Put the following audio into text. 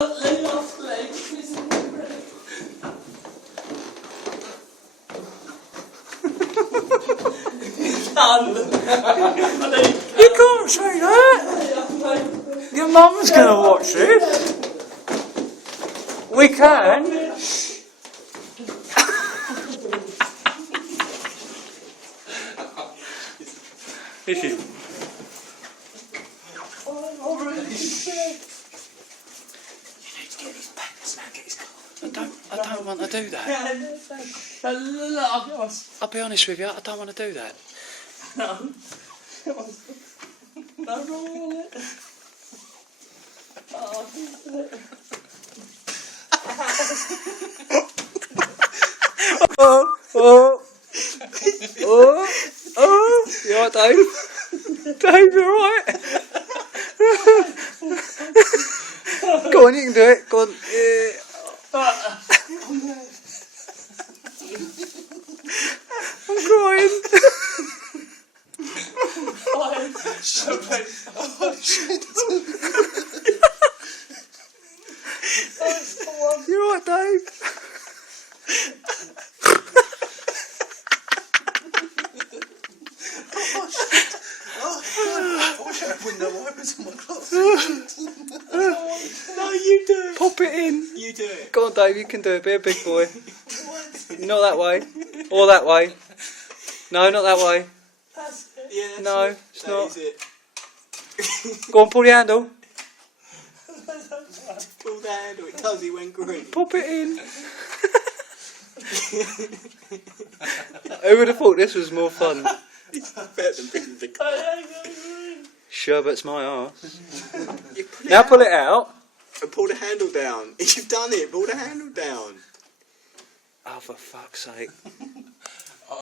You can't say that. Your mum's gonna watch this. We can. This is. I don't want to do that. I'll be honest with you, I don't want to do that. No. No wrong with it. You alright, Dave? Dave, you alright? Go on, you can do it. Go on. I'm crying. You alright, Dave? Window wipers on my clothes. No, you do it. Pop it in. You do it. Go on, Dave, you can do it. Be a big boy. Not that way. Or that way. No, not that way. That's it. Yeah, that's no, it. it's that not. Is it. Go on, pull the handle. Pull the handle. It does. He went green. Pop it in. Who would have thought this was more fun? It's better than being the car. Sherbet's my arse. Now pull it out. And pull the handle down. You've done it. Pull the handle down. Oh, for fuck's sake.